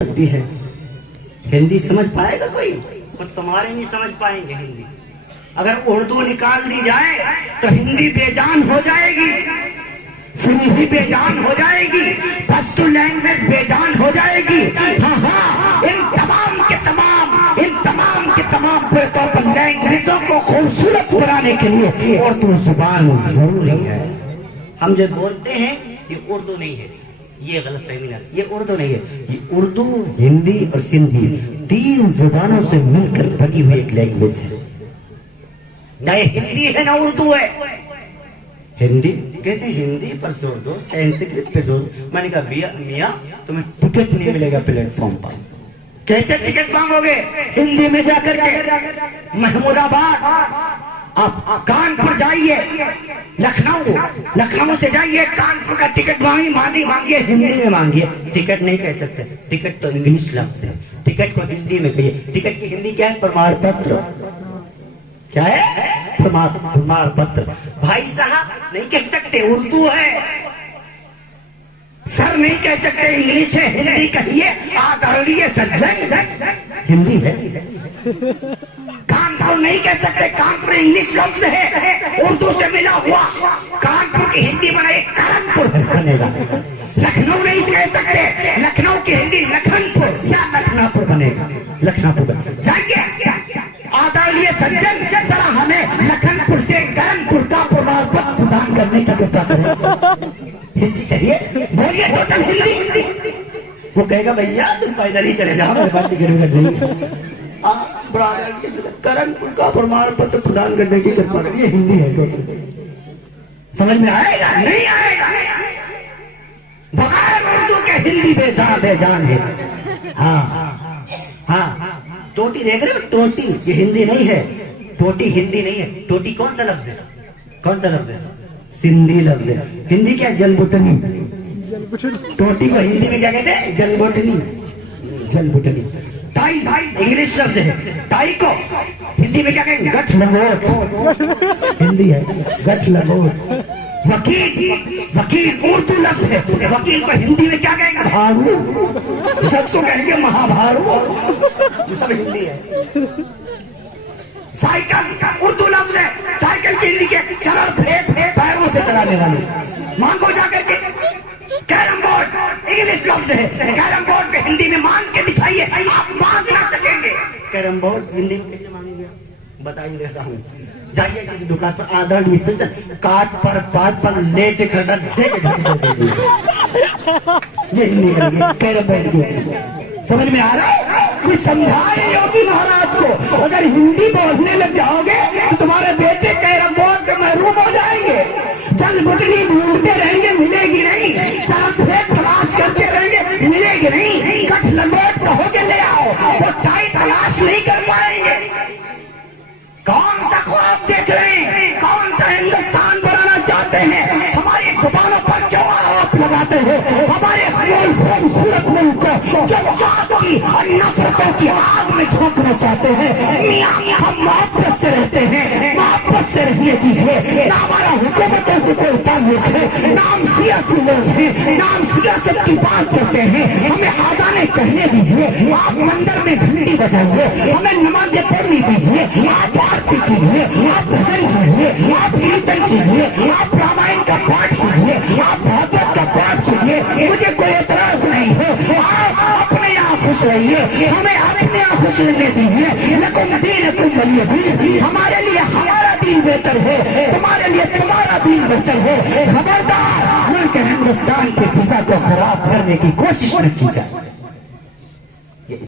भी है। हिंदी समझ पाएगा कोई? और तुम्हारे नहीं समझ पाएंगे हिंदी। अगर उर्दू निकाल दी जाए तो हिंदी बेजान हो जाएगी, सिंधी बेजान हो जाएगी, पश्तो लैंग्वेज बेजान हो जाएगी। हाँ, इन तमाम के तमाम तौर पर लैंग्वेजों को खूबसूरत बनाने के लिए उर्दू जुबान जरूरी है। हम जो बोलते हैं ये उर्दू नहीं है, ये गलत फहमी है। ये उर्दू नहीं है, ये उर्दू, हिंदी और सिंधी तीन जुबानों से मिलकर बनी हुई एक लैंग्वेज है। ना ये हिंदी है ना उर्दू है। हिंदी कहते हैं हिंदी पर जोर दो, संस्कृत पे जोर दो। मैंने कहा मियाँ तुम्हें टिकट नहीं मिलेगा प्लेटफॉर्म पर। कैसे टिकट मांगोगे? हिंदी में जाकर के महमूदाबाद, आप कानपुर जाइए, लखनऊ से जाइए, कानपुर का टिकट मांगिए, हिंदी में मांगिए। टिकट नहीं कह सकते, टिकट तो इंग्लिश लफ्ज है। टिकट को हिंदी में कहिए। टिकट की हिंदी क्या है? प्रमाण पत्र। क्या है? प्रमाण पत्र। भाई साहब नहीं कह सकते, उर्दू है। सर नहीं कह सकते, इंग्लिश है। हिंदी कहिए। आदरणीय सज्जन, हिंदी है। कानपुर नहीं कह सकते, कानपुर इंग्लिश लफ्ज है, उर्दू से मिला हुआ। कानपुर की हिंदी बनाए कानपुर बनेगा। लखनऊ नहीं कह सकते, लखनऊ की हिंदी लखनपुर या लखनापुर बनेगा। लखनापुर जाइए। आदरणीय सज्जन, जरा हमें लखनपुर से कानपुर का प्रमाण पत्र प्रदान करने की कृपा करें। हिंदी कहिए, बोलिए टोटल हिंदी। वो कहेगा भैया तुम पैदल ही चले जाओ, मेरे पास टिकट नहीं। कानपुर का प्रमाण पत्र प्रदान करने की कृपा करिए। हिंदी है टोटल। समझ में आएगा? नहीं आएगा। बगैर उर्दू के हिंदी बेजान है। हाँ, टोटी देख रहे हो? टोटी ये हिंदी नहीं है। टोटी हिंदी नहीं है। टोटी कौन सा लफ्ज है? कौन सा लफ्ज है? सिंधी लफ्ज है। हिंदी क्या? जलबुटनी। टोटी को हिंदी में क्या कहते हैं? जलबुटनी। टाई इंग्लिश लफ्ज है। टाई को हिंदी में क्या कहेंगे? गठ लंगोट। हिंदी है गठ लंगोट। वकील उर्दू लफ्ज है। वकील को हिंदी में क्या कहेंगे? भारू। जज को कहेंगे महाभारू। ये सब हिंदी है। साइकिल उर्दू लफ्ज है। साइकिल की हिंदी के चलर फेंक पैरों से चलाने वाले। मांगो जाकर के। कैरम बोर्ड इंग्लिश लफ्ज है। कैरम बोर्ड के हिंदी में मांग के दिखाइए, आप मांग ना सकेंगे। कैरम बोर्ड हिंदी में कैसे मांगेंगे? बताइए देता हूँ। जाइए किसी दुकान पर, आदरणीय सज्जन काट पर पात पर लेटे खड़ा ये हिंदी करेंगे कैरम बोर्ड की। समझ में आ रहा है? कुछ समझाए योगी महाराज को। अगर हिंदी बोलने लग जाओगे तो तुम्हारे बेटे कैरम बोर्ड से महरूम हो जाएंगे। जलबुटनी ढूंढते रहेंगे, मिलेगी नहीं। चल फेंक तलाश करते रहेंगे, मिलेगी नहीं। गठ लंगोट कहोगे ले आओ, वो टाई तलाश नहीं कर पाएंगे। कौन सा ख्वाब देख रहे हैं? कौन सा हिंदुस्तान बनाना चाहते हैं? हमारी जुबानों पर क्यों आरोप लगाते हो? हमारे खूबसूरत मुल्क को क्यों आपकी नफरतों की आग में झोंकना चाहते हैं? मियां हम मोहब्बत से रहते हैं, मोहब्बत से रहने दीजिए। ना हमारा हुकूमतों से कोई ताल्लुक है, ना हम सियासी लोग हैं, ना हम सियासत की बात करते हैं। हमें आजाने कहने दीजिए। आप मंदिर में घंटी बजाइए, हमें नमाजें पढ़ने दीजिए। आप आरती कीजिए, आप भजन कीजिए, आप कीर्तन कीजिए, आप रामायण का पाठ कीजिए, आप भागवत का पाठ कीजिए। मुझे कोई एतराज नहीं है। आप अपने यहाँ खुश रहिए, हमें अपने यहाँ खुश रहने दीजिए। लकुम दीनुकुम वलिय दीन। हमारे लिए हमारा दीन बेहतर है, तुम्हारे लिए तुम्हारा दीन बेहतर है। खबरदार मुल्क हिंदुस्तान की फिजा को खराब करने की कोशिश न की जाए।